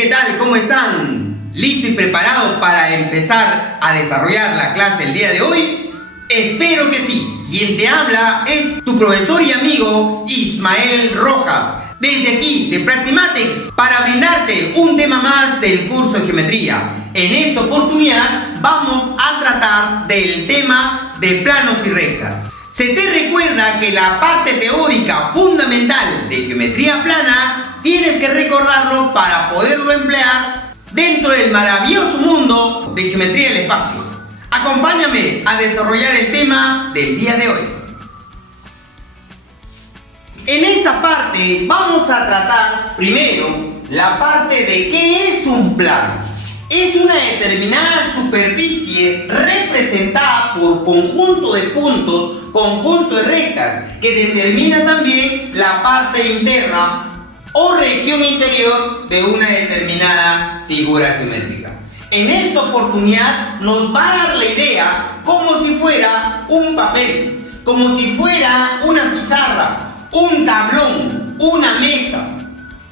¿qué tal? ¿Cómo están? ¿Listo y preparado para empezar a desarrollar la clase el día de hoy? Espero que sí. Quien te habla es tu profesor y amigo Ismael Rojas, desde aquí de Practimatics, para brindarte un tema más del curso de geometría. En esta oportunidad vamos a tratar del tema de planos y rectas. Se te recuerda que la parte teórica fundamental de geometría plana tienes que recordarlo para poderlo emplear dentro del maravilloso mundo de geometría del espacio. Acompáñame a desarrollar el tema del día de hoy. En esta parte vamos a tratar primero la parte de qué es un plano. Es una determinada superficie representada por conjunto de puntos, conjunto de rectas, que determina también la parte interna o región interior de una determinada figura geométrica. En esta oportunidad nos va a dar la idea como si fuera un papel, como si fuera una pizarra, un tablón, una mesa.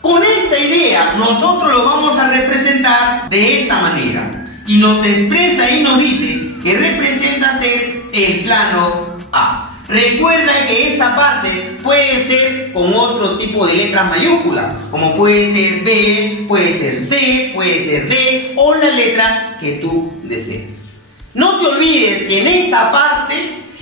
Con esta idea nosotros lo vamos a representar de esta manera y nos expresa y nos dice que representa ser el plano A. Recuerda que esta parte puede ser con otro tipo de letras mayúsculas, como puede ser B, puede ser C, puede ser D o la letra que tú desees. No te olvides que en esta parte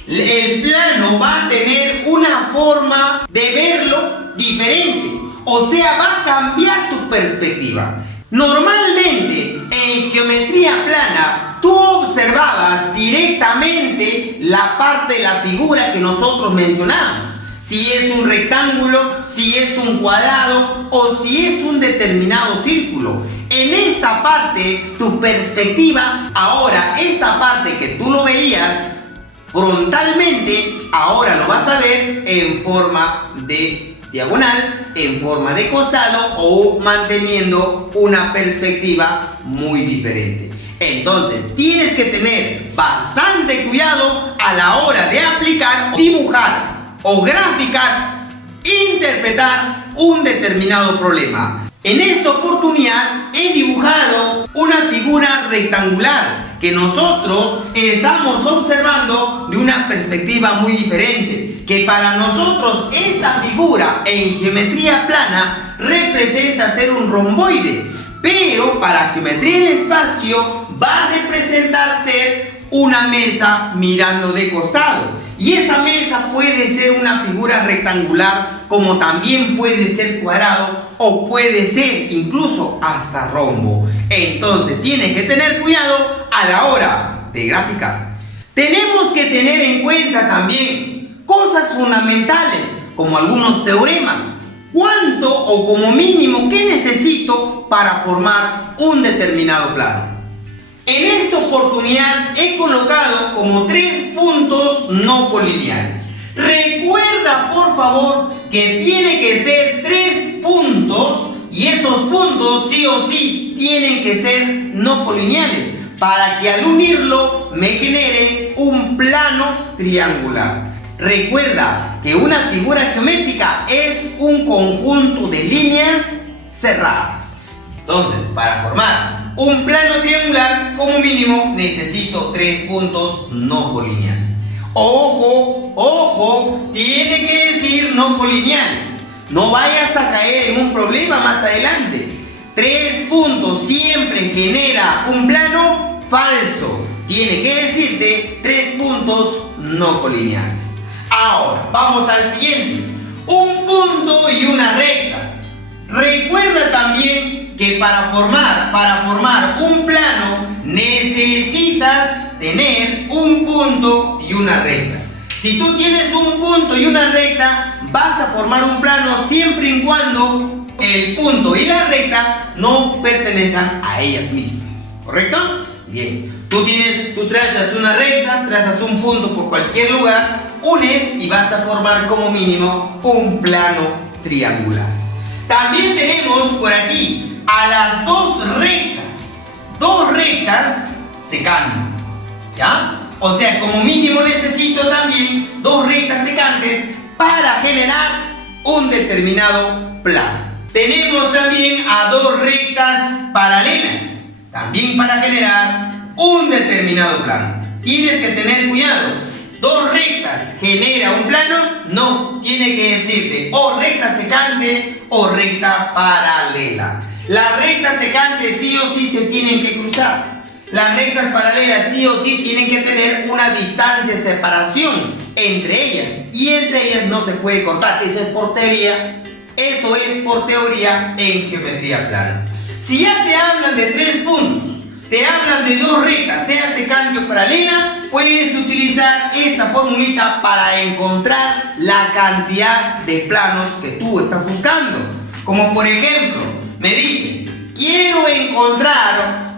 el plano va a tener una forma de verlo diferente. O sea, va a cambiar tu perspectiva. Normalmente, en geometría plana, tú observabas directamente la parte de la figura que nosotros mencionamos. Si es un rectángulo, si es un cuadrado o si es un determinado círculo. En esta parte, tu perspectiva, ahora, esta parte que tú lo veías frontalmente, ahora lo vas a ver en forma de diagonal, en forma de costado o manteniendo una perspectiva muy diferente. Entonces tienes que tener bastante cuidado a la hora de aplicar, dibujar o graficar, interpretar un determinado problema. En esta oportunidad he dibujado una figura rectangular que nosotros estamos observando de una perspectiva muy diferente, que para nosotros esta figura en geometría plana representa ser un romboide, pero para geometría del espacio va a representar ser una mesa mirando de costado. Y esa mesa puede ser una figura rectangular, como también puede ser cuadrado o puede ser incluso hasta rombo. Entonces tienes que tener cuidado a la hora de graficar. Tenemos que tener en cuenta también cosas fundamentales como algunos teoremas. ¿Cuánto o como mínimo qué necesito para formar un determinado plano? En esta oportunidad he colocado como 3 puntos no colineales. Recuerda por favor que tiene que ser 3 puntos y esos puntos sí o sí tienen que ser no colineales para que al unirlo me genere un plano triangular. Recuerda que una figura geométrica es un conjunto de líneas cerradas. Entonces, para formar un plano triangular, como mínimo necesito 3 puntos no colineales. Ojo, ojo, tiene que decir no colineales. No vayas a caer en un problema más adelante. 3 puntos siempre genera un plano falso. Tiene que decirte 3 puntos no colineales. Ahora, vamos al siguiente. Un punto y una recta. Recuerda también que para formar un plano necesitas tener un punto y una recta. Si tú tienes un punto y una recta, vas a formar un plano siempre y cuando el punto y la recta no pertenezcan a ellas mismas. ¿Correcto? Bien. Tú trazas una recta, trazas un punto por cualquier lugar, unes y vas a formar como mínimo un plano triangular. También tenemos por aquí a las 2 rectas. 2 rectas secantes, ¿ya? O sea, como mínimo necesito también 2 rectas secantes para generar un determinado plano. Tenemos también a dos rectas paralelas, también para generar un determinado plano. Tienes que tener cuidado. Dos rectas genera un plano, no, tiene que decirte o recta secante o recta paralela. Las rectas secantes sí o sí se tienen que cruzar. Las rectas paralelas sí o sí tienen que tener una distancia de separación entre ellas. Y entre ellas no se puede cortar. Eso es por teoría. Eso es por teoría en geometría plana. Si ya te hablan de 3 puntos, te hablan de dos rectas, sea secante o paralela, puedes utilizar esta formulita para encontrar la cantidad de planos que tú estás buscando. Como por ejemplo, me dice, quiero encontrar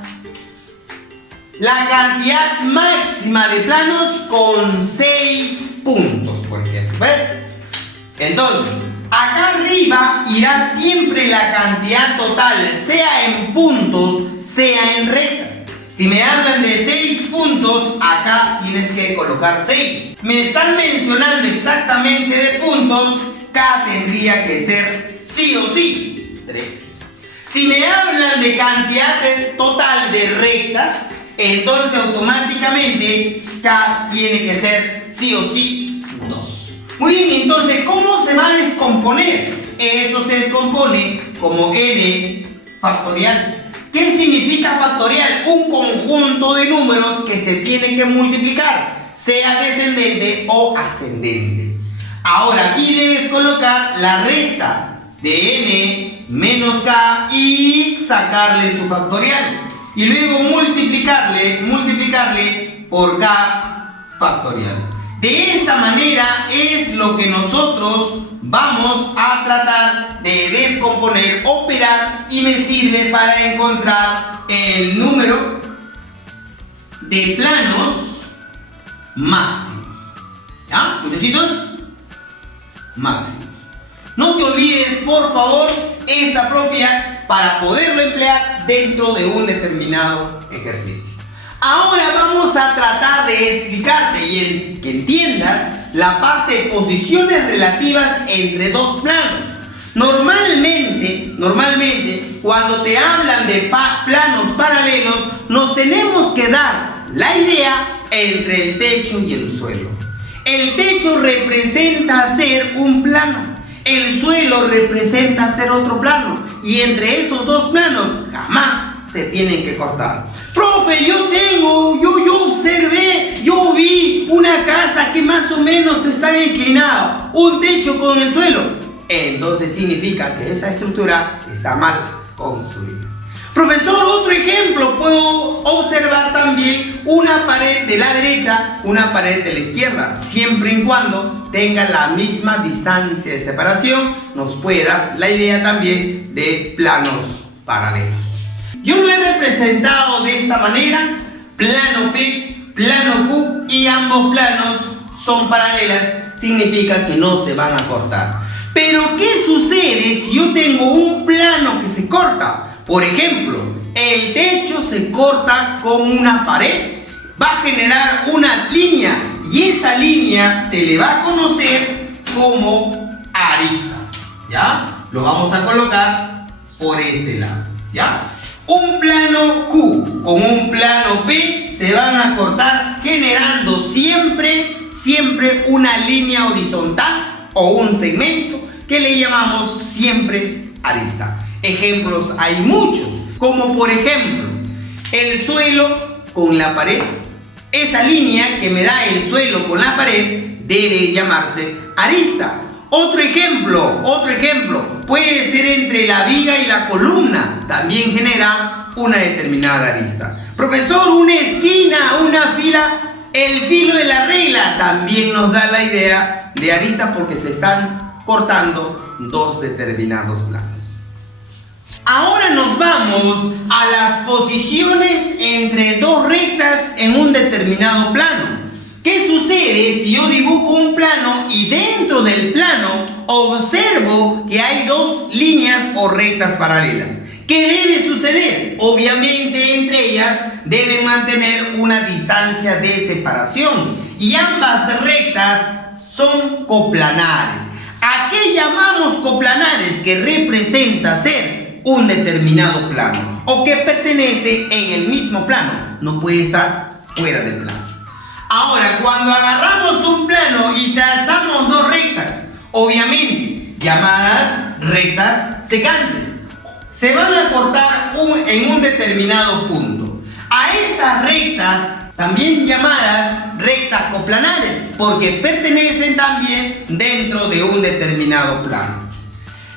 la cantidad máxima de planos con 6 puntos, por ejemplo. ¿Ves? Entonces, acá arriba irá siempre la cantidad total, sea en puntos, sea en rectas. Si me hablan de 6 puntos, acá tienes que colocar 6. Me están mencionando exactamente de puntos, acá tendría que ser sí o sí 3. Si me hablan de cantidad total de rectas, entonces automáticamente acá tiene que ser sí o sí 2. Muy bien, entonces, ¿cómo se va a descomponer? Esto se descompone como n factorial. ¿Qué significa factorial? Un conjunto de números que se tienen que multiplicar, sea descendente o ascendente. Ahora, aquí debes colocar la resta de n menos k y sacarle su factorial. Y luego multiplicarle por k factorial. De esta manera es lo que nosotros vamos a tratar de descomponer, operar, y me sirve para encontrar el número de planos máximos. ¿Ya, muchachitos? Máximos. No te olvides, por favor, esta propiedad para poderlo emplear dentro de un determinado ejercicio. Ahora vamos a tratar de explicarte y que entiendas la parte de posiciones relativas entre dos planos. Normalmente, cuando te hablan de planos paralelos, nos tenemos que dar la idea entre el techo y el suelo. El techo representa ser un plano, el suelo representa ser otro plano, y entre esos dos planos jamás se tienen que cortar. Profe, yo observé, yo vi una casa que más o menos está inclinada, un techo con el suelo. Entonces significa que esa estructura está mal construida. Profesor, otro ejemplo, puedo observar también una pared de la derecha, una pared de la izquierda, siempre y cuando tenga la misma distancia de separación, nos puede dar la idea también de planos paralelos. Yo lo he representado de esta manera: plano P, plano Q, y ambos planos son paralelas, significa que no se van a cortar. Pero ¿qué sucede si yo tengo un plano que se corta? Por ejemplo, el techo se corta con una pared, va a generar una línea, y esa línea se le va a conocer como arista. ¿Ya? Lo vamos a colocar por este lado. ¿Ya? Un plano Q con un plano P se van a cortar, generando siempre una línea horizontal o un segmento que le llamamos siempre arista. Ejemplos hay muchos, como por ejemplo el suelo con la pared. Esa línea que me da el suelo con la pared debe llamarse arista. Otro ejemplo puede ser entre la viga y la columna, también genera una determinada arista. Profesor, una esquina, una fila, el filo de la regla también nos da la idea de arista, porque se están cortando dos determinados planos. Ahora nos vamos a las posiciones entre dos rectas en un determinado plano. ¿Qué sucede si yo dibujo un plano y dentro del plano observo que hay dos líneas o rectas paralelas? ¿Qué debe suceder? Obviamente entre ellas deben mantener una distancia de separación, y ambas rectas son coplanares. Aquellas qué llamamos coplanares? Que representa ser un determinado plano o que pertenece en el mismo plano, no puede estar fuera del plano. Ahora, cuando agarramos un plano y trazamos dos rectas, obviamente llamadas rectas secantes, se van a cortar en un determinado punto. A estas rectas, también llamadas rectas coplanares, porque pertenecen también dentro de un determinado plano.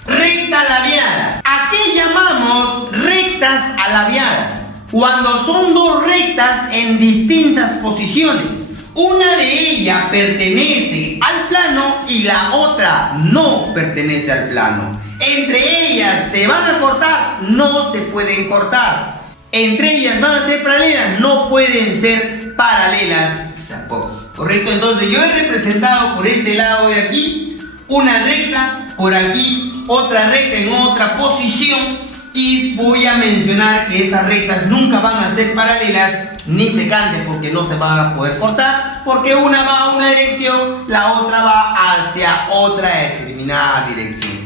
Recta labiada. ¿A qué llamamos rectas alabiadas? Cuando son dos rectas en distintas posiciones. Una de ellas pertenece al plano y la otra no pertenece al plano. Entre ellas se van a cortar, no se pueden cortar. Entre ellas van a ser paralelas, no pueden ser paralelas tampoco. ¿Correcto? Entonces yo he representado por este lado de aquí una recta, por aquí otra recta en otra posición, y voy a mencionar que esas rectas nunca van a ser paralelas ni secantes porque no se van a poder cortar, porque una va a una dirección, la otra va hacia otra determinada dirección.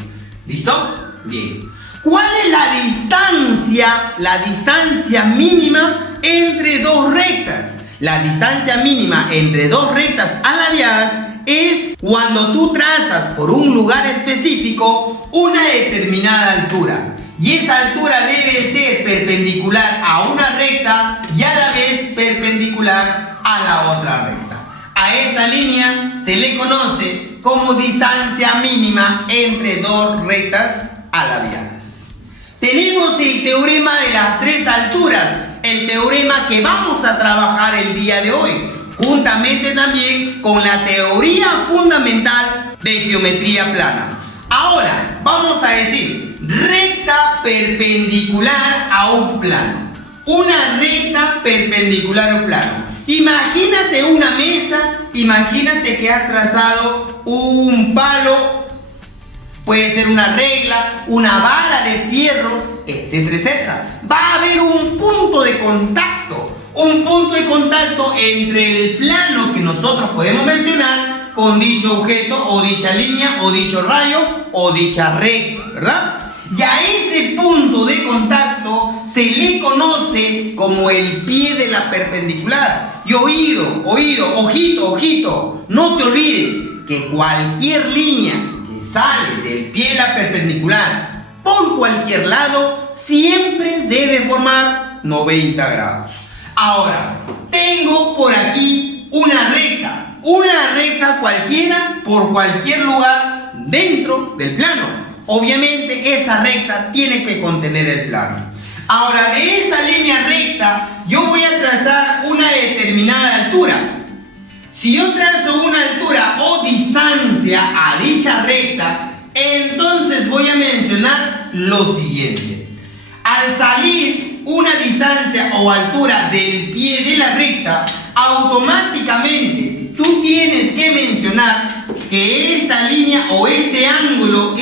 ¿Listo? Bien. ¿Cuál es la distancia mínima entre dos rectas? La distancia mínima entre dos rectas alabiadas es cuando tú trazas por un lugar específico una determinada altura. Y esa altura debe ser perpendicular a una recta y a la vez perpendicular a la otra recta. A esta línea se le conoce como distancia mínima entre dos rectas alabiadas. Tenemos el teorema de las tres alturas, el teorema que vamos a trabajar el día de hoy, juntamente también con la teoría fundamental de geometría plana. Ahora vamos a decir recta perpendicular a un plano. Una recta perpendicular a un plano. Imagínate una mesa, imagínate que has trazado un palo, puede ser una regla, una vara de fierro, etcétera, etcétera. Va a haber un punto de contacto entre el plano que nosotros podemos mencionar con dicho objeto o dicha línea o dicho rayo o dicha recta, ¿verdad? Y a ese punto de contacto se le conoce como el pie de la perpendicular. Y ojito, no te olvides que cualquier línea que sale del pie de la perpendicular por cualquier lado siempre debe formar 90 grados. Ahora, tengo por aquí una recta cualquiera por cualquier lugar dentro del plano. Obviamente esa recta tiene que contener el plano. Ahora, de esa línea recta yo voy a trazar una determinada altura. Si yo trazo una altura o distancia a dicha recta, entonces voy a mencionar lo siguiente. Al salir una distancia o altura del pie de la recta, automáticamente tú tienes que mencionar que esta línea o este ángulo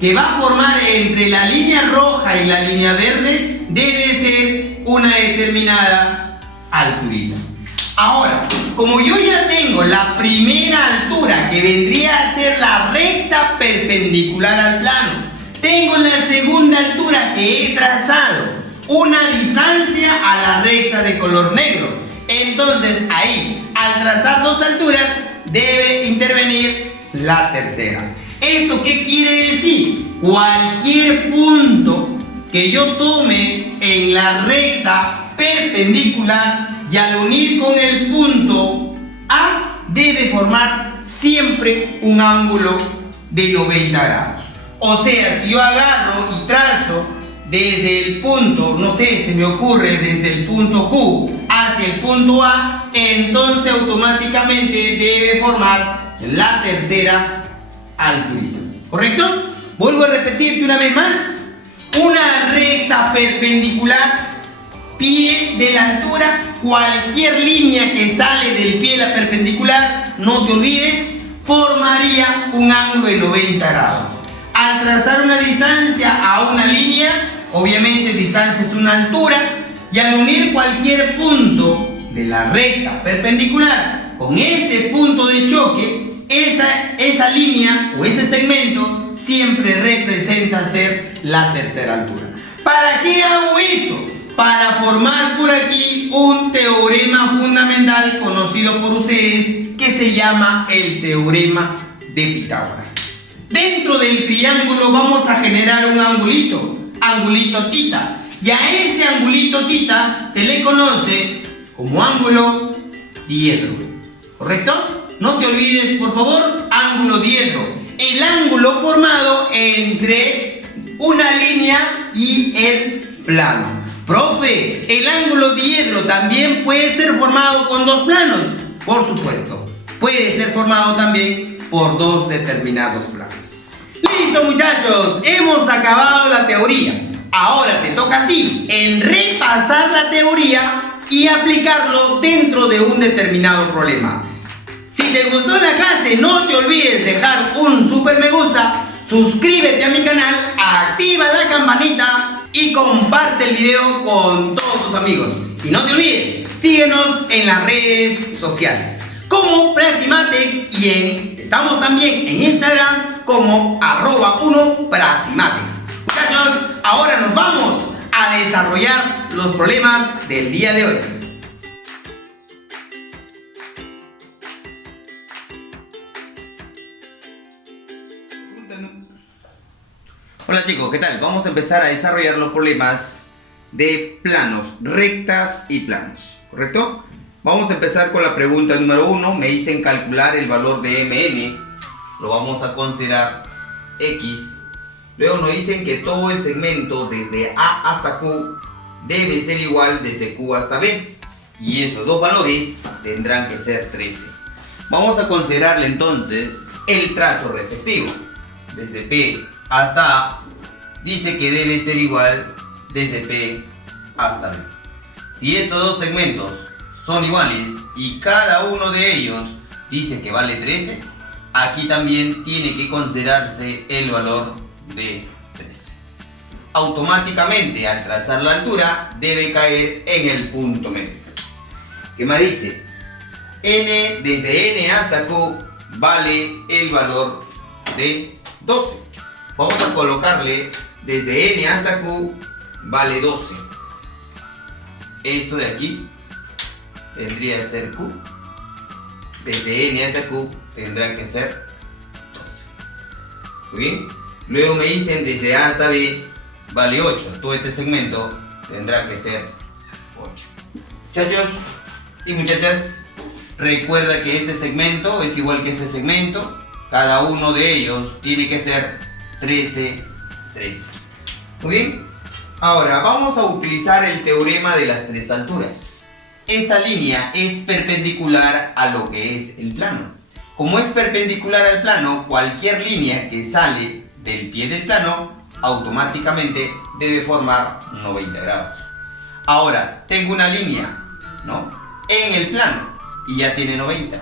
que va a formar entre la línea roja y la línea verde debe ser una determinada alturita. Ahora, como yo ya tengo la primera altura que vendría a ser la recta perpendicular al plano, tengo la segunda altura que he trazado, una distancia a la recta de color negro. Entonces ahí, al trazar dos alturas, debe intervenir la tercera. ¿Esto qué quiere decir? Cualquier punto que yo tome en la recta perpendicular y al unir con el punto A debe formar siempre un ángulo de 90 grados. O sea, si yo agarro y trazo desde el punto, no sé, se me ocurre desde el punto Q hacia el punto A, entonces automáticamente debe formar la tercera alturita. ¿Correcto? Vuelvo a repetirte una vez más. Una recta perpendicular, pie de la altura, cualquier línea que sale del pie de la perpendicular, no te olvides, formaría un ángulo de 90 grados. Al trazar una distancia a una línea, obviamente distancia es una altura, y al unir cualquier punto de la recta perpendicular con este punto de choque, esa línea o ese segmento siempre representa ser la tercera altura. ¿Para qué hago eso? Para formar por aquí un teorema fundamental conocido por ustedes que se llama el teorema de Pitágoras. Dentro del triángulo vamos a generar un angulito tita, y a ese angulito tita se le conoce como ángulo diedro, ¿correcto? No te olvides, por favor, ángulo diedro, el ángulo formado entre una línea y el plano. Profe, ¿el ángulo diedro también puede ser formado con dos planos? Por supuesto, puede ser formado también por dos determinados planos. Listo, muchachos, hemos acabado la teoría. Ahora te toca a ti en repasar la teoría y aplicarlo dentro de un determinado problema. Si te gustó la clase, no te olvides dejar un super me gusta, suscríbete a mi canal, activa la campanita y comparte el video con todos tus amigos. Y no te olvides, síguenos en las redes sociales como Practimatex y estamos también en Instagram como @1Practimatex. Muchachos, ahora nos vamos a desarrollar los problemas del día de hoy. Hola chicos, ¿qué tal? Vamos a empezar a desarrollar los problemas de planos, rectas y planos, ¿correcto? Vamos a empezar con la pregunta número 1. Me dicen calcular el valor de mn, lo vamos a considerar x. Luego nos dicen que todo el segmento desde A hasta Q debe ser igual desde Q hasta B, y esos dos valores tendrán que ser 13. Vamos a considerarle entonces el trazo respectivo. Desde P hasta A dice que debe ser igual desde P hasta B. Si estos dos segmentos son iguales y cada uno de ellos dice que vale 13, aquí también tiene que considerarse el valor de 13. Automáticamente, al trazar la altura, debe caer en el punto medio. ¿Qué más dice? N, desde N hasta Q vale el valor de 12. Vamos a colocarle desde N hasta Q vale 12. Esto de aquí tendría que ser Q. Desde N hasta Q tendrá que ser 12. ¿Muy bien? Luego me dicen desde A hasta B vale 8. Todo este segmento tendrá que ser 8. Muchachos y muchachas, recuerda que este segmento es igual que este segmento. Cada uno de ellos tiene que ser 13, 13. Muy bien. Ahora vamos a utilizar el teorema de las tres alturas. Esta línea es perpendicular a lo que es el plano. Como es perpendicular al plano, cualquier línea que sale del pie del plano automáticamente debe formar 90 grados. Ahora, tengo una línea, ¿no?, en el plano y ya tiene 90.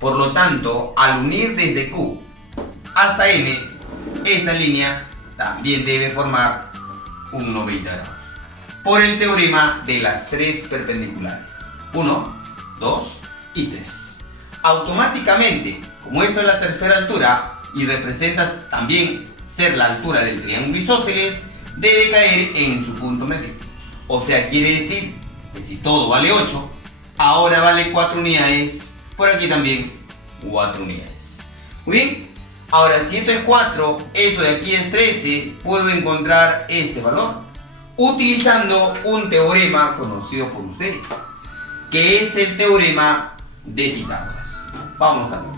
Por lo tanto, al unir desde Q hasta N, esta línea también debe formar un 90 grados. Por el teorema de las tres perpendiculares. 1, 2 y 3. Automáticamente, como esto es la tercera altura y representa también ser la altura del triángulo isósceles, debe caer en su punto medio. O sea, quiere decir que si todo vale 8, ahora vale 4 unidades, por aquí también 4 unidades. Muy bien. Ahora, si esto es 4, esto de aquí es 13, puedo encontrar este valor utilizando un teorema conocido por ustedes, que es el teorema de Pitágoras. Vamos a ver.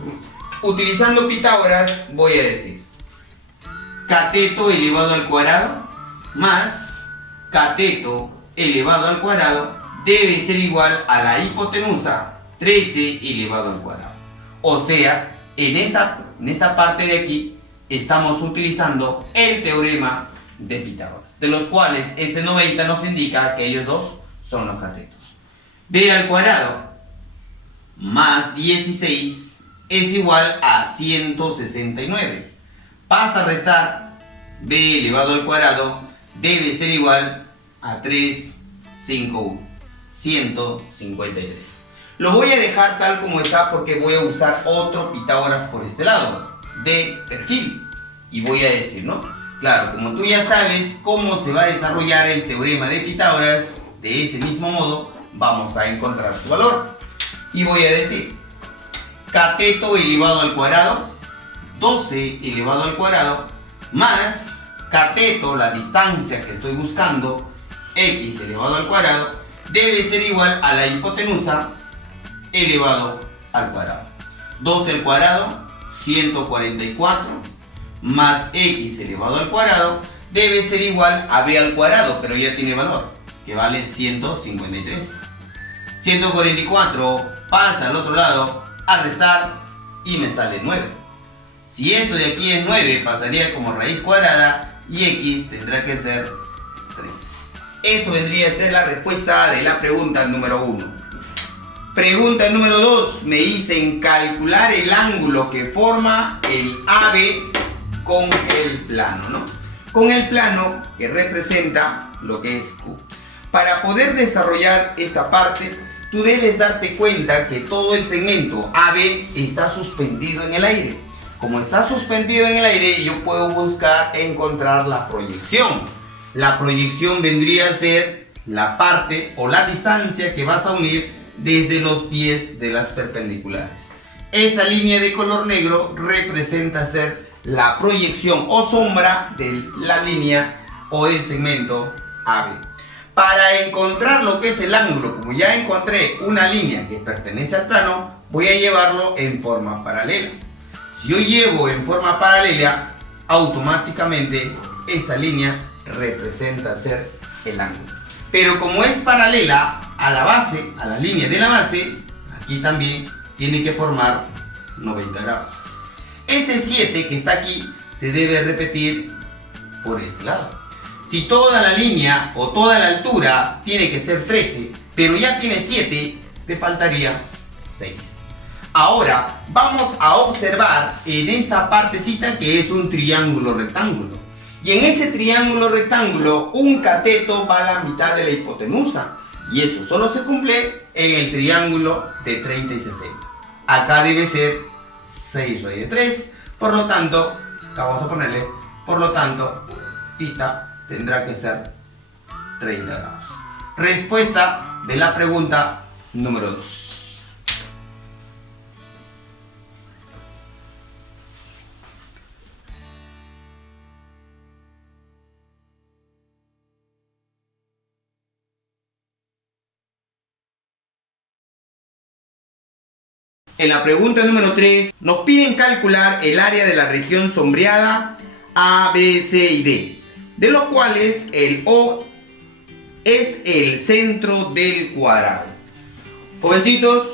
Utilizando Pitágoras voy a decir cateto elevado al cuadrado más cateto elevado al cuadrado debe ser igual a la hipotenusa 13 elevado al cuadrado. O sea, en esta parte de aquí estamos utilizando el teorema de Pitágoras, de los cuales este 90 nos indica que ellos dos son los catetos. B al cuadrado más 16 es igual a 169. Pasa a restar, B elevado al cuadrado debe ser igual a 351, 153. Lo voy a dejar tal como está porque voy a usar otro Pitágoras por este lado, de perfil. Y voy a decir, ¿no? Claro, como tú ya sabes cómo se va a desarrollar el teorema de Pitágoras, de ese mismo modo vamos a encontrar su valor. Y voy a decir, cateto elevado al cuadrado, 12 elevado al cuadrado, más cateto, la distancia que estoy buscando, x elevado al cuadrado, debe ser igual a la hipotenusa elevado al cuadrado. 12 al cuadrado, 144, más x elevado al cuadrado, debe ser igual a b al cuadrado, pero ya tiene valor, que vale 153. 144 pasa al otro lado, a restar, y me sale 9. Si esto de aquí es 9, pasaría como raíz cuadrada, y x tendrá que ser 3. Eso vendría a ser la respuesta de la pregunta número 1. Pregunta número 2. Me dicen calcular el ángulo que forma el AB con el plano, ¿no? Con el plano que representa lo que es Q. Para poder desarrollar esta parte, tú debes darte cuenta que todo el segmento AB está suspendido en el aire. Como está suspendido en el aire, yo puedo buscar encontrar la proyección. La proyección vendría a ser la parte o la distancia que vas a unir desde los pies de las perpendiculares. Esta línea de color negro representa ser la proyección o sombra de la línea o del segmento AB. Para encontrar lo que es el ángulo, como ya encontré una línea que pertenece al plano, voy a llevarlo en forma paralela. Si yo llevo en forma paralela, automáticamente esta línea representa ser el ángulo. Pero como es paralela a la base, a la línea de la base, aquí también tiene que formar 90 grados. Este 7 que está aquí se debe repetir por este lado. Si toda la línea o toda la altura tiene que ser 13, pero ya tiene 7, te faltaría 6. Ahora vamos a observar en esta partecita que es un triángulo rectángulo. Y en ese triángulo rectángulo, un cateto va a la mitad de la hipotenusa. Y eso solo se cumple en el triángulo de 30 y 60. Acá debe ser 6 raíz de 3. Por lo tanto, acá vamos a ponerle, por lo tanto, θ tendrá que ser 30 grados. Respuesta de la pregunta número 2. En la pregunta número 3 nos piden calcular el área de la región sombreada A, B, C y D, de los cuales el O es el centro del cuadrado. Jovencitos,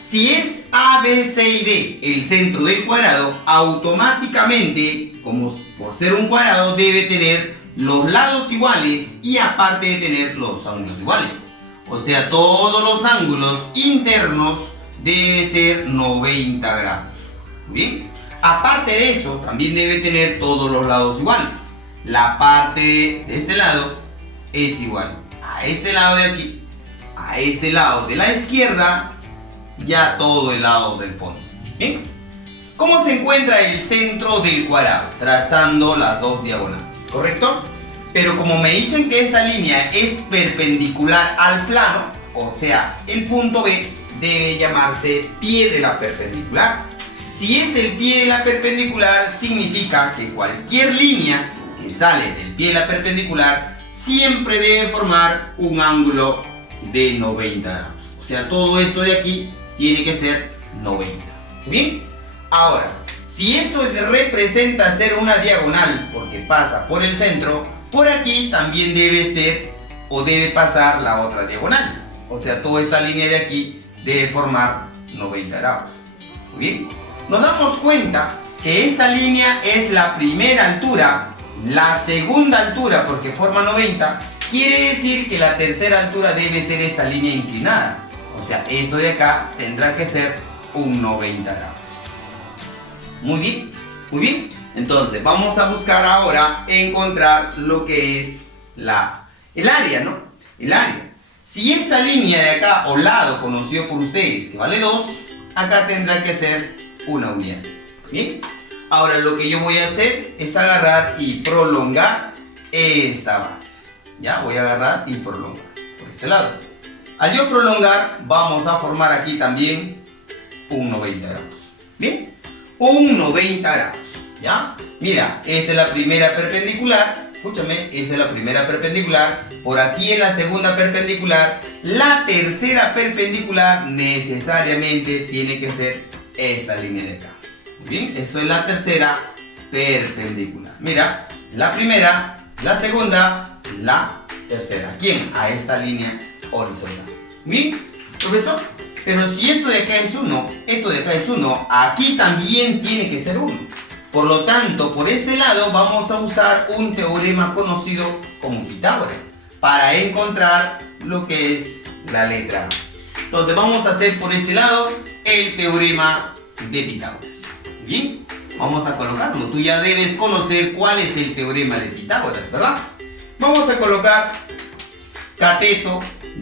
si es A, B, C y D el centro del cuadrado, automáticamente, como por ser un cuadrado, debe tener los lados iguales y aparte de tener los ángulos iguales. O sea, todos los ángulos internos debe ser 90 grados. Bien. Aparte de eso, también debe tener todos los lados iguales. La parte de este lado es igual a este lado de aquí, a este lado de la izquierda y a todo el lado del fondo. Bien. ¿Cómo se encuentra el centro del cuadrado? Trazando las dos diagonales, ¿correcto? Pero como me dicen que esta línea es perpendicular al plano, o sea, el punto B debe llamarse pie de la perpendicular. Si es el pie de la perpendicular, significa que cualquier línea que sale del pie de la perpendicular siempre debe formar un ángulo de 90 grados. O sea, todo esto de aquí tiene que ser 90. ¿Bien? Ahora, si esto representa ser una diagonal porque pasa por el centro, por aquí también debe ser o debe pasar la otra diagonal. O sea, toda esta línea de aquí debe formar 90 grados. Muy bien. Nos damos cuenta que esta línea es la primera altura, la segunda altura porque forma 90, quiere decir que la tercera altura debe ser esta línea inclinada. O sea, esto de acá tendrá que ser un 90 grados. Muy bien, muy bien. Entonces, vamos a buscar ahora encontrar lo que es el área, ¿no? El área. Si esta línea de acá, o lado conocido por ustedes, que vale 2, acá tendrá que ser una unidad. ¿Bien? Ahora lo que yo voy a hacer es agarrar y prolongar esta base. Ya, voy a agarrar y prolongar por este lado. Al yo prolongar, vamos a formar aquí también un 90 grados. ¿Bien? Un 90 grados. ¿Ya? Mira, esta es la primera perpendicular. Escúchame, esta es la primera perpendicular. Por aquí es la segunda perpendicular. La tercera perpendicular necesariamente tiene que ser esta línea de acá. Muy bien, esto es la tercera perpendicular. Mira, la primera, la segunda, la tercera. ¿A quién? A esta línea horizontal. ¿Bien, profesor? Pero si esto de acá es 1, esto de acá es 1, aquí también tiene que ser 1. Por lo tanto, por este lado vamos a usar un teorema conocido como Pitágoras para encontrar lo que es la letra A. Entonces vamos a hacer por este lado el teorema de Pitágoras. Bien, vamos a colocarlo. Tú ya debes conocer cuál es el teorema de Pitágoras, ¿verdad? Vamos a colocar cateto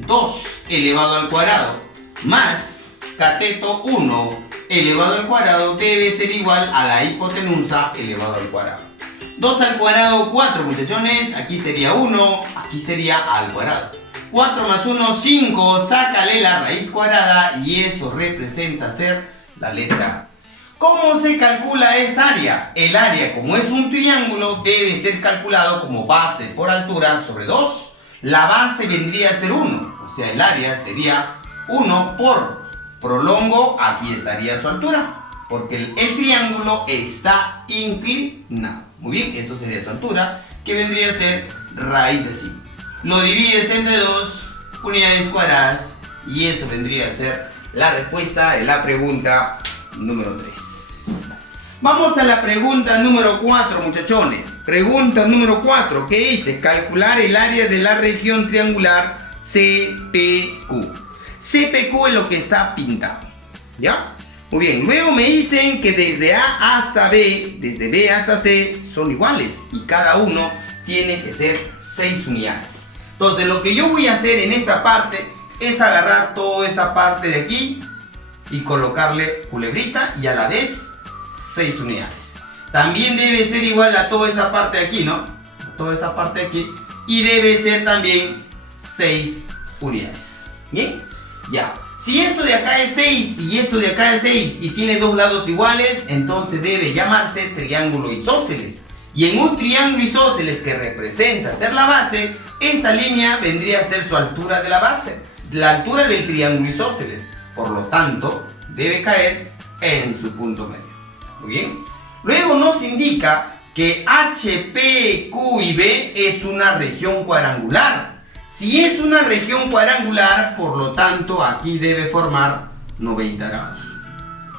2 elevado al cuadrado más cateto 1 elevado al cuadrado debe ser igual a la hipotenusa elevado al cuadrado. 2 al cuadrado, 4, muchachones. Aquí sería 1, aquí sería al cuadrado. 4 más 1, 5. Sácale la raíz cuadrada y eso representa ser la letra A. ¿Cómo se calcula esta área? El área, como es un triángulo, debe ser calculado como base por altura sobre 2. La base vendría a ser 1. O sea, el área sería 1 por prolongo, aquí estaría su altura, porque el triángulo está inclinado. Muy bien, esto sería su altura, que vendría a ser raíz de 5. Lo divides entre 2 unidades cuadradas y eso vendría a ser la respuesta de la pregunta número 3. Vamos a la pregunta número 4, muchachones. Pregunta número 4, ¿qué dice? Calcular el área de la región triangular CPQ. CPQ es lo que está pintado, ¿ya? Muy bien, luego me dicen que desde A hasta B, desde B hasta C son iguales y cada uno tiene que ser 6 unidades. Entonces lo que yo voy a hacer en esta parte es agarrar toda esta parte de aquí y colocarle culebrita y a la vez 6 unidades. También debe ser igual a toda esta parte de aquí, ¿no? A toda esta parte de aquí y debe ser también 6 unidades. ¿Bien? Ya, si esto de acá es 6 y esto de acá es 6 y tiene dos lados iguales, entonces debe llamarse triángulo isósceles. Y en un triángulo isósceles que representa ser la base, esta línea vendría a ser su altura de la base, la altura del triángulo isósceles. Por lo tanto, debe caer en su punto medio. Muy bien. Luego nos indica que H, P, Q y B es una región cuadrangular. Si es una región cuadrangular, por lo tanto, aquí debe formar 90 grados.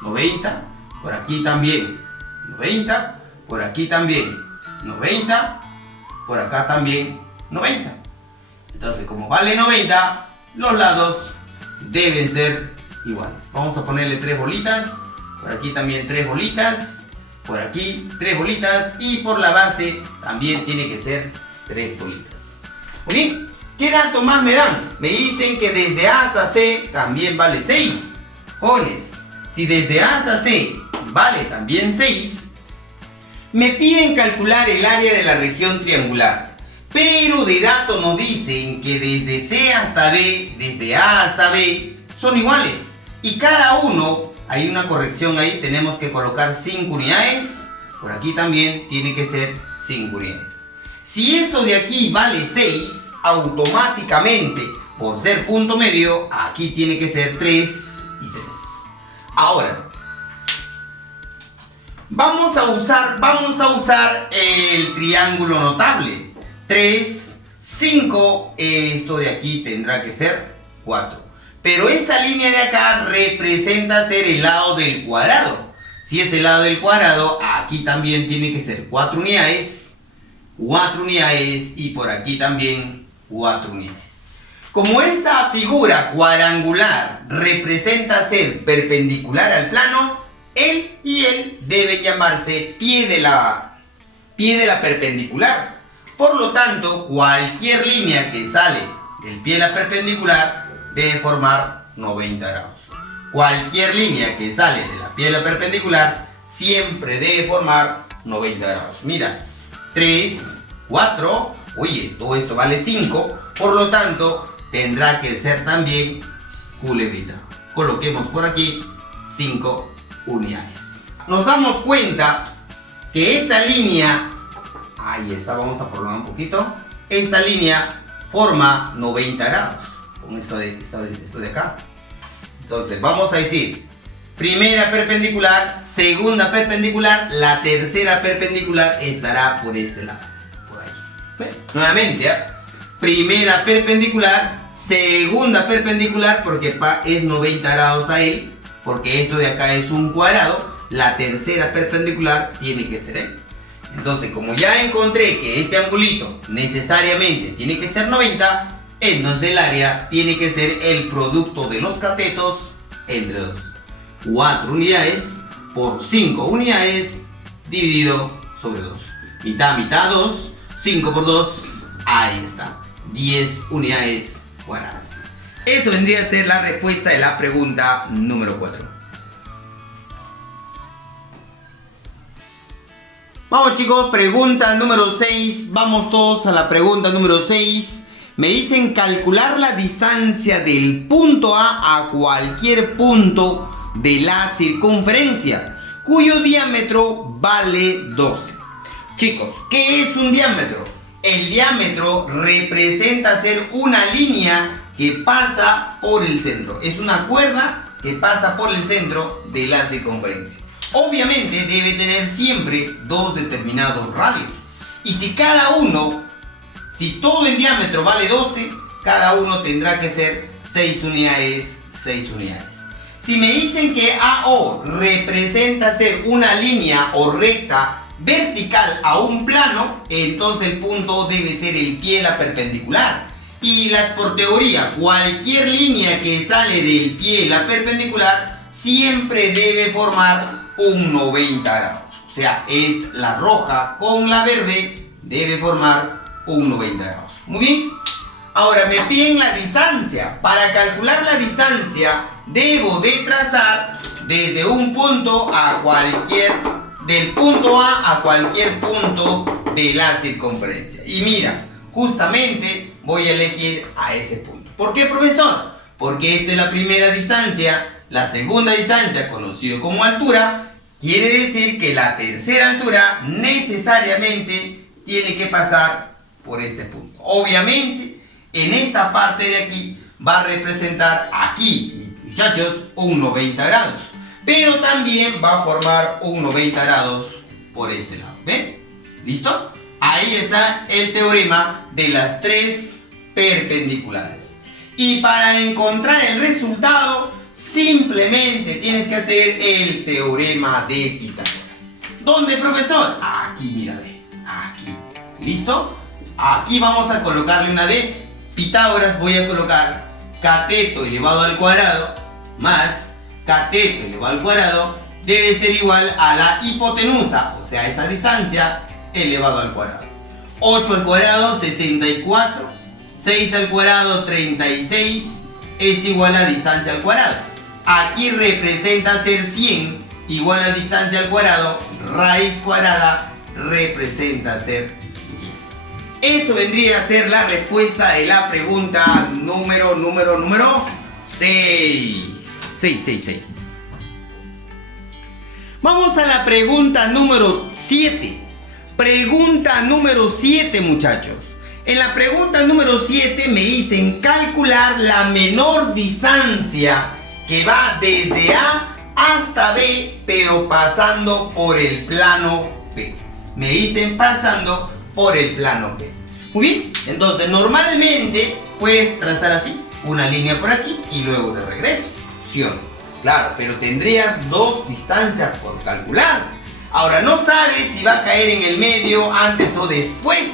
90, por aquí también. 90, por aquí también. 90, por acá también 90. Entonces, como vale 90, los lados deben ser iguales. Vamos a ponerle 3 bolitas. Por aquí también 3 bolitas. Por aquí 3 bolitas. Y por la base también tiene que ser 3 bolitas. Muy bien. ¿Qué dato más me dan? Me dicen que desde A hasta C también vale 6. Jóvenes, si desde A hasta C vale también 6, me piden calcular el área de la región triangular. Pero de dato nos dicen que desde C hasta B, desde A hasta B, son iguales. Y cada uno, hay una corrección ahí, tenemos que colocar 5 unidades. Por aquí también tiene que ser 5 unidades. Si esto de aquí vale 6, automáticamente, por ser punto medio, aquí tiene que ser 3 y 3. Ahora, vamos a usar el triángulo notable. 3, 5, esto de aquí tendrá que ser 4. Pero esta línea de acá representa ser el lado del cuadrado. Si es el lado del cuadrado, aquí también tiene que ser 4 unidades. 4 unidades y por aquí también 4 unidades. Como esta figura cuadrangular representa ser perpendicular al plano, él y él deben llamarse pie de la perpendicular. Por lo tanto, cualquier línea que sale el pie de la perpendicular debe formar 90 grados. Cualquier línea que sale de la pie de la perpendicular siempre debe formar 90 grados. Mira, 3, 4, oye, todo esto vale 5, por lo tanto tendrá que ser también culebrita. Coloquemos por aquí 5 unidades. Nos damos cuenta que esta línea, ahí está, vamos a prolongar un poquito, esta línea forma 90 grados con esto de acá. Entonces vamos a decir primera perpendicular, segunda perpendicular, la tercera perpendicular estará por este lado, por ahí. ¿Ven? Nuevamente, primera perpendicular, segunda perpendicular, porque es 90 grados a él, porque esto de acá es un cuadrado, la tercera perpendicular tiene que ser él. Entonces, como ya encontré que este angulito necesariamente tiene que ser 90, entonces el área tiene que ser el producto de los catetos entre 2. 4 unidades por 5 unidades dividido sobre 2. Mitad, mitad, 2. 5 por 2, ahí está. 10 unidades cuadradas. Eso vendría a ser la respuesta de la pregunta número 4. Vamos chicos, pregunta número 6. Vamos todos a la pregunta número 6. Me dicen calcular la distancia del punto A cualquier punto de la circunferencia, cuyo diámetro vale 12. Chicos, ¿qué es un diámetro? El diámetro representa ser una línea que pasa por el centro. Es una cuerda que pasa por el centro de la circunferencia. Obviamente debe tener siempre dos determinados radios. Y si todo el diámetro vale 12, cada uno tendrá que ser 6 unidades, 6 unidades. Si me dicen que AO representa ser una línea o recta vertical a un plano, entonces el punto debe ser el pie de la perpendicular. Y por teoría, cualquier línea que sale del pie de la perpendicular siempre debe formar un 90 grados. O sea, es la roja con la verde debe formar un 90 grados. Muy bien. Ahora me piden la distancia. Para calcular la distancia debo de trazar desde un punto del punto A a cualquier punto de la circunferencia. Y mira, justamente voy a elegir a ese punto. ¿Por qué, profesor? Porque esta es la primera distancia. La segunda distancia, conocido como altura, quiere decir que la tercera altura necesariamente tiene que pasar por este punto. Obviamente, en esta parte de aquí va a representar aquí, muchachos, un 90 grados. Pero también va a formar un 90 grados por este lado. ¿Ven? ¿Listo? Ahí está el teorema de las tres perpendiculares. Y para encontrar el resultado, simplemente tienes que hacer el teorema de Pitágoras. ¿Dónde, profesor? Aquí, mira, aquí. ¿Listo? Aquí vamos a colocarle una D. Pitágoras voy a colocar cateto elevado al cuadrado más cateto elevado al cuadrado debe ser igual a la hipotenusa, o sea, esa distancia elevado al cuadrado. 8 al cuadrado, 64. 6 al cuadrado, 36. Es igual a distancia al cuadrado. Aquí representa ser 100 igual a distancia al cuadrado. Raíz cuadrada representa ser 10. Eso vendría a ser la respuesta de la pregunta número 6. 6. Vamos a la pregunta número 7. Pregunta número 7, muchachos. En la pregunta número 7 me dicen calcular la menor distancia que va desde A hasta B, pero pasando por el plano B. Me dicen pasando por el plano B. Muy bien, entonces normalmente puedes trazar así, una línea por aquí y luego de regreso. ¿Sí o no? Claro, pero tendrías dos distancias por calcular. Ahora no sabes si va a caer en el medio antes o después.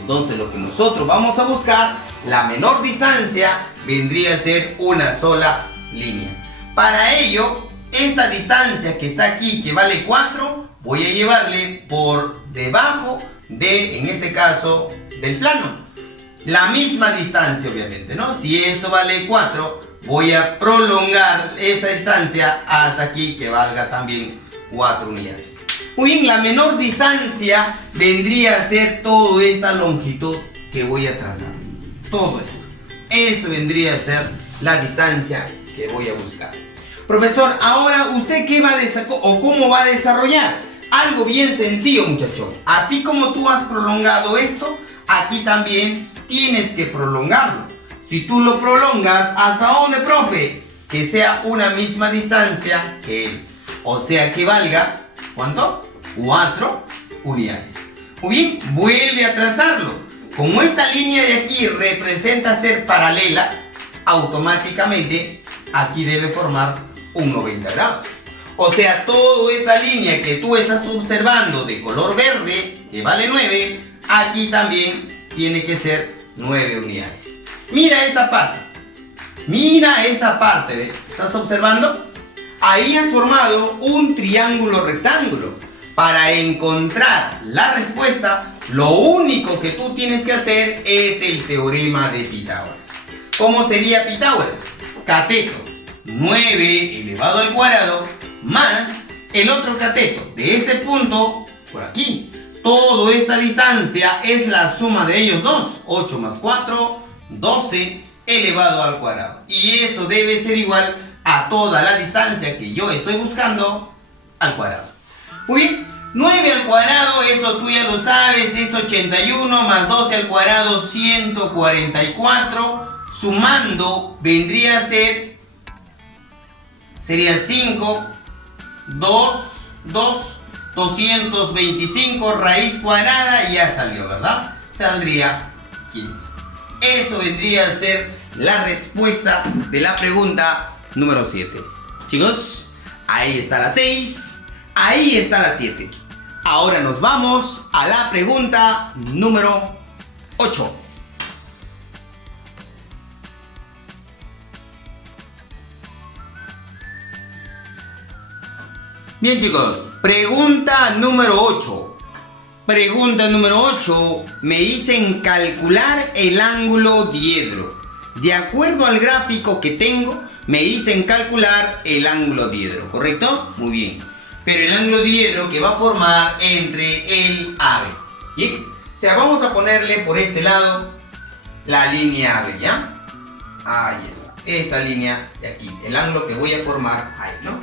Entonces lo que nosotros vamos a buscar, la menor distancia, vendría a ser una sola línea. Para ello, esta distancia que está aquí, que vale 4, voy a llevarle por debajo de, en este caso, del plano. la misma distancia, obviamente, ¿no? Si esto vale 4, voy a prolongar esa distancia hasta aquí, que valga también 4 unidades. Muy bien, la menor distancia vendría a ser toda esta longitud que voy a trazar. Todo esto. Eso vendría a ser la distancia que voy a buscar. Profesor, ahora ¿usted qué va a o cómo va a desarrollar? Algo bien sencillo, muchachos. Así como tú has prolongado esto, aquí también tienes que prolongarlo. Si tú lo prolongas, ¿hasta dónde, profe? Que sea una misma distancia que él. O sea, que valga, ¿cuánto? 4 unidades. Muy bien, vuelve a trazarlo. Como esta línea de aquí representa ser paralela, automáticamente aquí debe formar un 90 grados. O sea, toda esta línea que tú estás observando de color verde, que vale 9, aquí también tiene que ser 9 unidades. Mira esta parte. Mira esta parte, ¿ves? ¿Estás observando? Ahí has formado un triángulo rectángulo. Para encontrar la respuesta, lo único que tú tienes que hacer es el teorema de Pitágoras. ¿Cómo sería Pitágoras? Cateto 9 elevado al cuadrado más el otro cateto de este punto por aquí. Toda esta distancia es la suma de ellos dos. 8 más 4, 12 elevado al cuadrado. Y eso debe ser igual a toda la distancia que yo estoy buscando al cuadrado. Muy bien, 9 al cuadrado, esto tú ya lo sabes, es 81 más 12 al cuadrado, 144. Sumando vendría a ser, sería 5, 2, 225 raíz cuadrada y ya salió, ¿verdad? Saldría 15. Eso vendría a ser la respuesta de la pregunta número 7. Chicos, ahí está la 6, ahí está la 7. Ahora nos vamos a la pregunta número 8. Bien, chicos, pregunta número 8. Pregunta número 8. Me dicen calcular el ángulo diedro. De acuerdo al gráfico que tengo, me dicen calcular el ángulo diedro, ¿correcto? Muy bien. Pero el ángulo diedro que va a formar entre el AB. ¿Bien? O sea, vamos a ponerle por este lado la línea AB, ¿ya? Ahí está. Esta línea de aquí. El ángulo que voy a formar ahí, ¿no?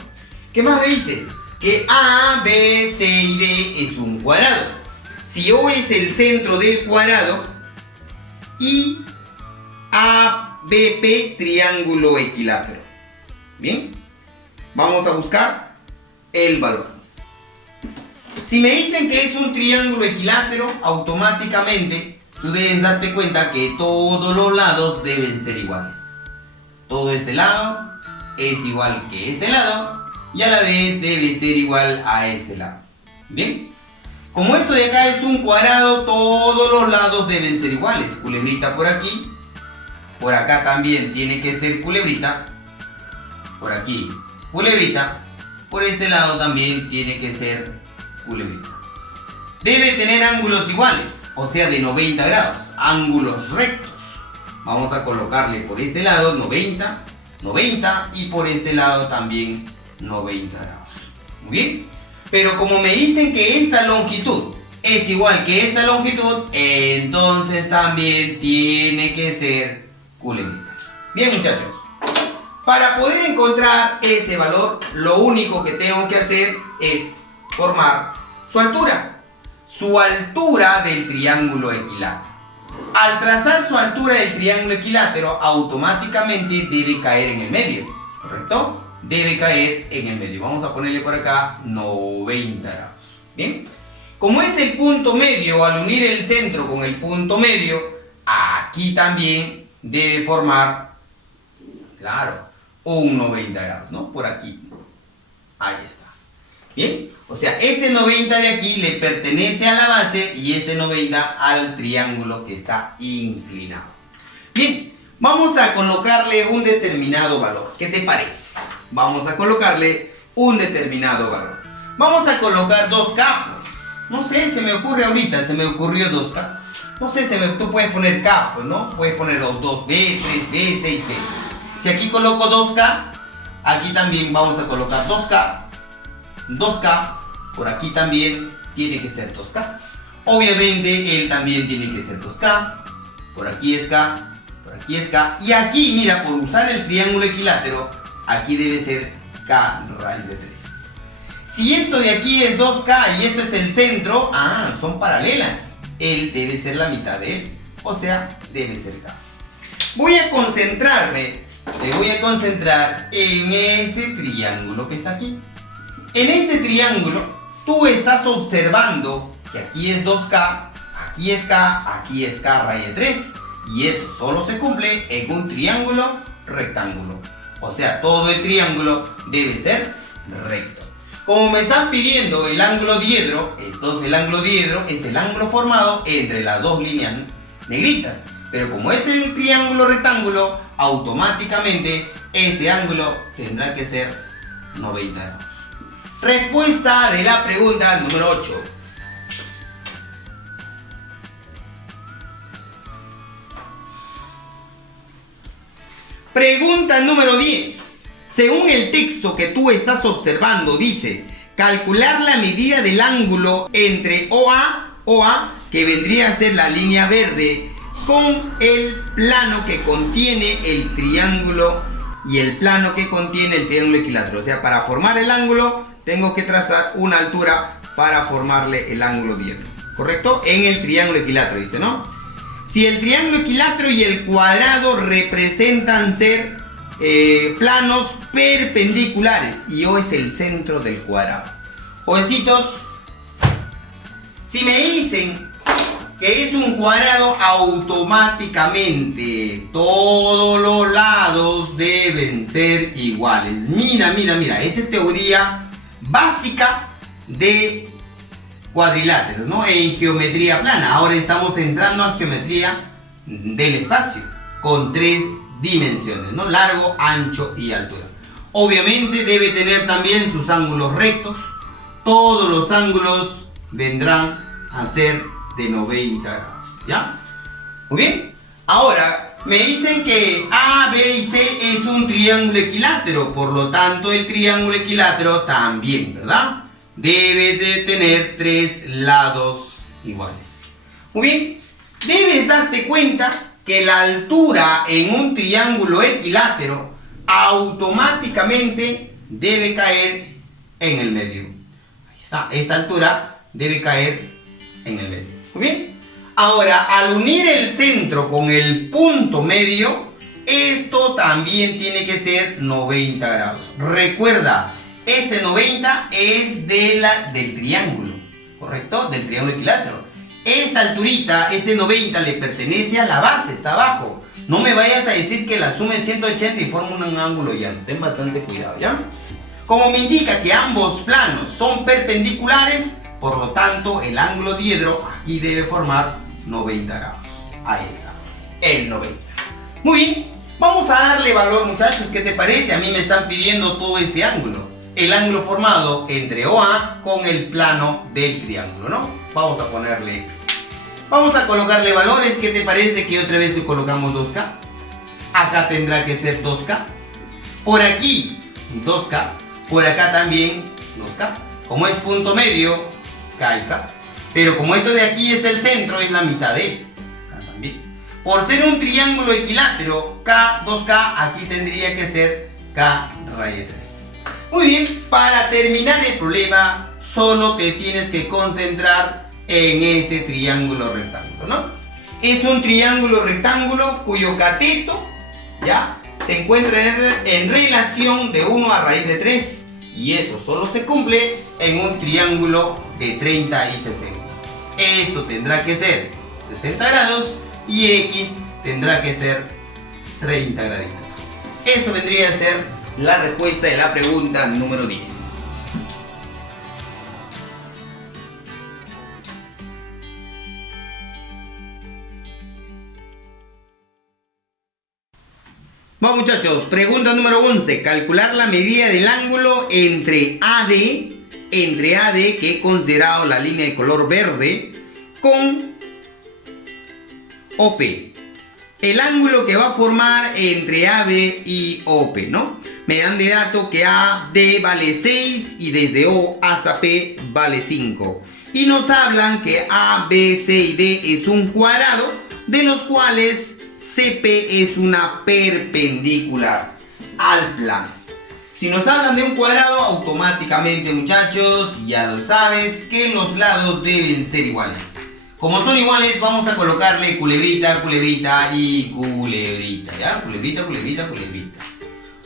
¿Qué más le dice? Que A, B, C y D es un cuadrado. Si O es el centro del cuadrado y ABP triángulo equilátero. Bien, vamos a buscar el valor. Si me dicen que es un triángulo equilátero, automáticamente tú debes darte cuenta que todos los lados deben ser iguales. Todo este lado es igual que este lado y a la vez debe ser igual a este lado. Bien, como esto de acá es un cuadrado, todos los lados deben ser iguales. Culebrita por aquí, por acá también tiene que ser culebrita, por aquí culebrita, por este lado también tiene que ser culebrita. Debe tener ángulos iguales, o sea de 90 grados, ángulos rectos. Vamos a colocarle por este lado 90, 90 y por este lado también 90 grados. Muy bien, pero como me dicen que esta longitud es igual que esta longitud, entonces también tiene que ser culebrita. Bien, muchachos, para poder encontrar ese valor, lo único que tengo que hacer es formar su altura del triángulo equilátero. Al trazar su altura del triángulo equilátero, automáticamente debe caer en el medio, ¿correcto? Debe caer en el medio. Vamos a ponerle por acá 90 grados. Bien, como es el punto medio, al unir el centro con el punto medio, aquí también debe formar, claro, un 90 grados, ¿no? Por aquí. Ahí está. Bien, o sea, este 90 de aquí le pertenece a la base y este 90 al triángulo que está inclinado. Bien, vamos a colocarle un determinado valor. ¿Qué te parece? Vamos a colocarle un determinado valor. Vamos a colocar 2K, pues. No sé, se me ocurre ahorita, se me ocurrió 2K. no sé, tú puedes poner K, pues, ¿no? Puedes poner 2B, 3B, 6B. Si aquí coloco 2K, aquí también vamos a colocar 2K, 2K, por aquí también tiene que ser 2K. Obviamente él también tiene que ser 2K, por aquí es K, por aquí es K, y aquí, mira, por usar el triángulo equilátero, aquí debe ser K raíz de 3. Si esto de aquí es 2K y esto es el centro, son paralelas. Él debe ser la mitad de él, o sea, debe ser K. Voy a concentrarme, me voy a concentrar en este triángulo que está aquí. En este triángulo, tú estás observando que aquí es 2K, aquí es K, aquí es K raíz de 3. Y eso solo se cumple en un triángulo rectángulo. O sea, todo el triángulo debe ser recto. Como me están pidiendo el ángulo diedro, entonces el ángulo diedro es el ángulo formado entre las dos líneas negritas. Pero como es el triángulo rectángulo, automáticamente ese ángulo tendrá que ser 90 grados. Respuesta de la pregunta número 8. Pregunta número 10. Según el texto que tú estás observando, dice calcular la medida del ángulo entre OA, que vendría a ser la línea verde, con el plano que contiene el triángulo y el plano que contiene el triángulo equilátero. O sea, para formar el ángulo tengo que trazar una altura para formarle el ángulo diedro, ¿correcto? En el triángulo equilátero dice, ¿no? Si el triángulo equilátero y el cuadrado representan ser planos perpendiculares y O es el centro del cuadrado. Jovencitos, si me dicen que es un cuadrado, automáticamente todos los lados deben ser iguales. Mira, esa es teoría básica de cuadriláteros, ¿no? En geometría plana. Ahora estamos entrando a geometría del espacio con 3 dimensiones, ¿no? Largo, ancho y altura. Obviamente debe tener también sus ángulos rectos. Todos los ángulos vendrán a ser de 90 grados, ¿ya? Muy bien. Ahora, me dicen que A, B y C es un triángulo equilátero. Por lo tanto, el triángulo equilátero también, ¿verdad? Debe de tener 3 lados iguales. Muy bien. Debes darte cuenta que la altura en un triángulo equilátero automáticamente debe caer en el medio. Ahí está, esta altura debe caer en el medio. Muy bien. Ahora, al unir el centro con el punto medio, esto también tiene que ser 90 grados. Recuerda, este 90 es del triángulo, ¿correcto? Del triángulo equilátero. Esta alturita, este 90 le pertenece a la base, está abajo. No me vayas a decir que la suma es 180 y forma un ángulo llano. Ten bastante cuidado, ¿ya? Como me indica que ambos planos son perpendiculares, por lo tanto el ángulo diedro aquí debe formar 90 grados. Ahí está, el 90. Muy bien, vamos a darle valor, muchachos. ¿Qué te parece? A mí me están pidiendo todo este ángulo. El ángulo formado entre OA con el plano del triángulo, ¿no? Vamos a ponerle X. Vamos a colocarle valores. ¿Qué te parece que otra vez colocamos 2K? Acá tendrá que ser 2K. Por aquí 2K. Por acá también 2K. Como es punto medio, K y K. Pero como esto de aquí es el centro, es la mitad de él. Acá también. Por ser un triángulo equilátero, K, 2K, aquí tendría que ser K raíz de 3. Muy bien, para terminar el problema, solo te tienes que concentrar en este triángulo rectángulo, ¿no? Es un triángulo rectángulo cuyo cateto, ¿ya?, se encuentra en relación de 1 a raíz de 3. Y eso solo se cumple en un triángulo de 30 y 60. Esto tendrá que ser 60 grados y X tendrá que ser 30 graditos. Eso vendría a ser la respuesta de la pregunta número 10. Vamos, muchachos, pregunta número 11. Calcular la medida del ángulo entre AD, que he considerado la línea de color verde, con OP. El ángulo que va a formar entre AB y OP, ¿no? Me dan de dato que AD vale 6 y desde O hasta P vale 5. Y nos hablan que A, B, C y D es un cuadrado, de los cuales CP es una perpendicular al plano. Si nos hablan de un cuadrado, automáticamente, muchachos, ya lo sabes, que los lados deben ser iguales. Como son iguales, vamos a colocarle culebrita, culebrita y culebrita, ¿ya? Culebrita, culebrita, culebrita.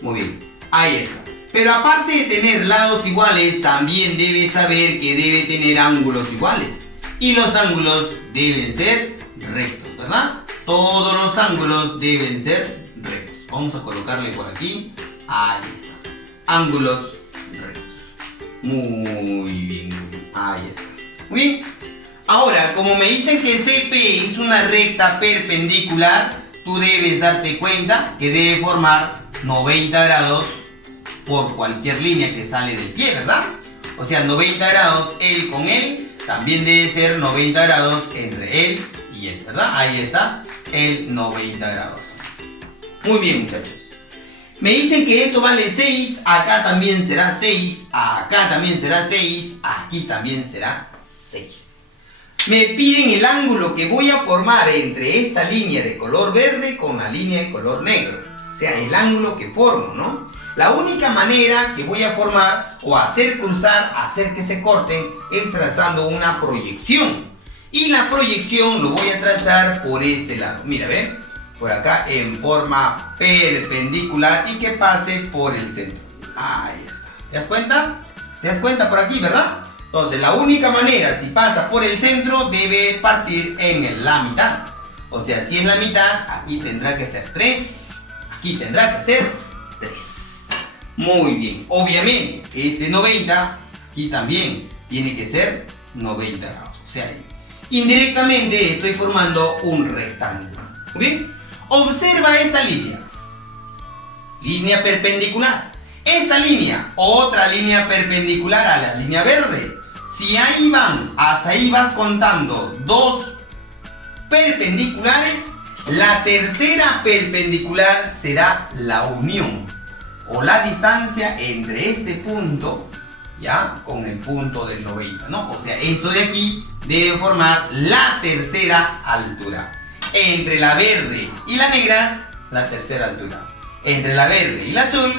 Muy bien, ahí está. Pero aparte de tener lados iguales, también debes saber que debe tener ángulos iguales. Y los ángulos deben ser rectos, ¿verdad? Todos los ángulos deben ser rectos. Vamos a colocarle por aquí. Ahí está. Ángulos rectos. Muy bien. Ahí está. Muy bien. Ahora, como me dicen que CP es una recta perpendicular, tú debes darte cuenta que debe formar 90 grados por cualquier línea que sale del pie, ¿verdad? O sea, 90 grados él con él, también debe ser 90 grados entre él y él, ¿verdad? Ahí está, el 90 grados. Muy bien, muchachos. Me dicen que esto vale 6, acá también será 6, acá también será 6, aquí también será 6. Me piden el ángulo que voy a formar entre esta línea de color verde con la línea de color negro. O sea, el ángulo que formo, ¿no? La única manera que voy a formar o hacer cruzar, hacer que se corten, es trazando una proyección. Y la proyección lo voy a trazar por este lado. Mira, ¿ven? Por acá en forma perpendicular y que pase por el centro. Ahí está. ¿Te das cuenta? ¿Te das cuenta por aquí, verdad? Entonces, la única manera, si pasa por el centro, debe partir en la mitad. O sea, si es la mitad, aquí tendrá que ser 3. Aquí tendrá que ser 3. Muy bien. Obviamente, este 90, aquí también tiene que ser 90 grados. O sea, indirectamente estoy formando un rectángulo. Muy bien. Observa esta línea. Línea perpendicular. Esta línea, otra línea perpendicular a la línea verde. Si ahí van, hasta ahí vas contando 2 perpendiculares, la tercera perpendicular será la unión o la distancia entre este punto, ya, con el punto del 90, ¿no? O sea, esto de aquí debe formar la tercera altura. Entre la verde y la negra, la tercera altura. Entre la verde y la azul,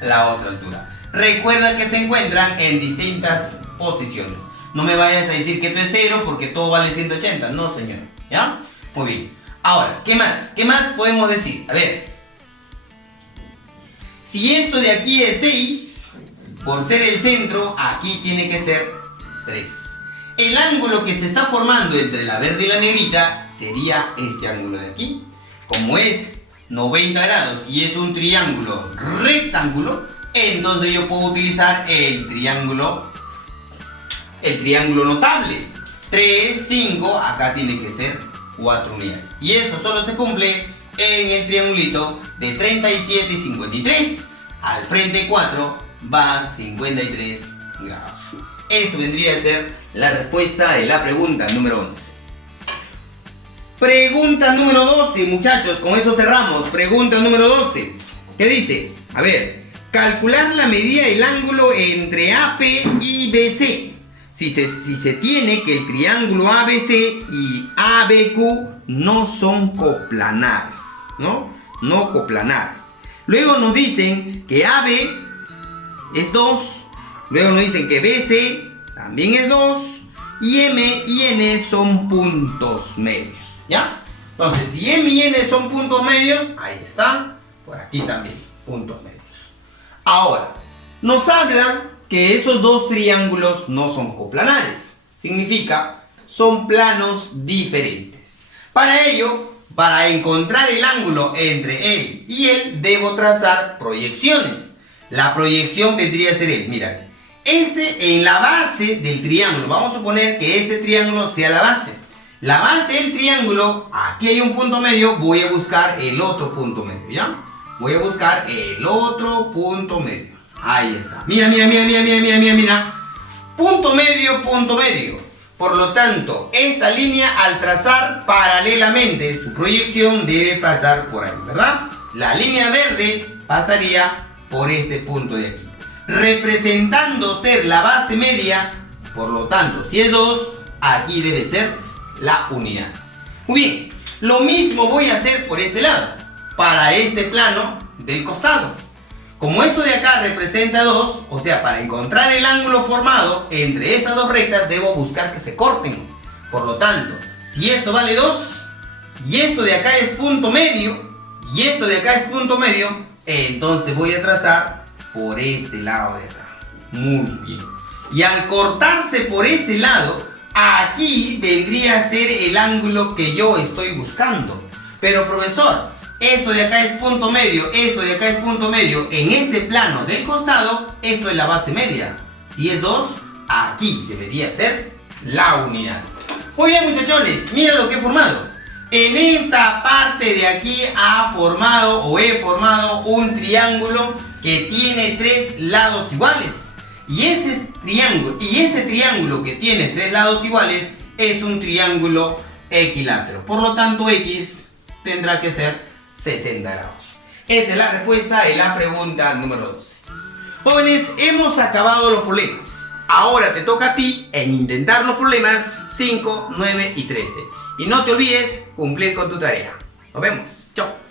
la otra altura. Recuerda que se encuentran en distintas posiciones. No me vayas a decir que esto es 0 porque todo vale 180. No, señor. ¿Ya? Muy bien. Ahora, ¿qué más? ¿Qué más podemos decir? A ver. Si esto de aquí es 6, por ser el centro, aquí tiene que ser 3. El ángulo que se está formando entre la verde y la negrita sería este ángulo de aquí. Como es 90 grados y es un triángulo rectángulo, entonces yo puedo utilizar el triángulo notable. 3, 5, acá tiene que ser 4 unidades. Y eso solo se cumple en el triangulito de 37 y 53. Al frente 4 va 53 grados. Eso vendría a ser la respuesta de la pregunta número 11. Pregunta número 12, muchachos, con eso cerramos. Pregunta número 12. ¿Qué dice? A ver, calcular la medida del ángulo entre AP y BC. Si se tiene que el triángulo ABC y ABQ no son coplanares, ¿no? No coplanares. Luego nos dicen que AB es 2. Luego nos dicen que BC también es 2. Y M y N son puntos medios, ¿ya? Entonces, si M y N son puntos medios, ahí están. Por aquí también, puntos medios. Ahora, nos hablan que esos dos triángulos no son coplanares. Significa, son planos diferentes. Para ello, para encontrar el ángulo entre él y él, debo trazar proyecciones. La proyección vendría a ser él. Mira, en la base del triángulo, vamos a suponer que este triángulo sea la base. La base del triángulo, aquí hay un punto medio, voy a buscar el otro punto medio, ¿ya? Voy a buscar el otro punto medio. Ahí está. Mira. Punto medio, punto medio. Por lo tanto, esta línea al trazar paralelamente su proyección debe pasar por ahí, ¿verdad? La línea verde pasaría por este punto de aquí, representando ser la base media. Por lo tanto, si es 2, aquí debe ser la unidad. Muy bien, lo mismo voy a hacer por este lado, para este plano del costado. Como esto de acá representa 2, o sea, para encontrar el ángulo formado entre esas dos rectas debo buscar que se corten. Por lo tanto, si esto vale 2, y esto de acá es punto medio, y esto de acá es punto medio, entonces voy a trazar por este lado de acá. Muy bien. Y al cortarse por ese lado, aquí vendría a ser el ángulo que yo estoy buscando. Pero profesor, esto de acá es punto medio, esto de acá es punto medio. En este plano del costado, esto es la base media. Si es 2, aquí debería ser la unidad. Muy bien, muchachones, miren lo que he formado. En esta parte de aquí he formado un triángulo que tiene 3 lados iguales. Y ese triángulo que tiene 3 lados iguales es un triángulo equilátero. Por lo tanto, X tendrá que ser 60 grados. Esa es la respuesta de la pregunta número 12. Jóvenes, hemos acabado los problemas. Ahora te toca a ti en intentar los problemas 5, 9 y 13. Y no te olvides cumplir con tu tarea. Nos vemos. Chao.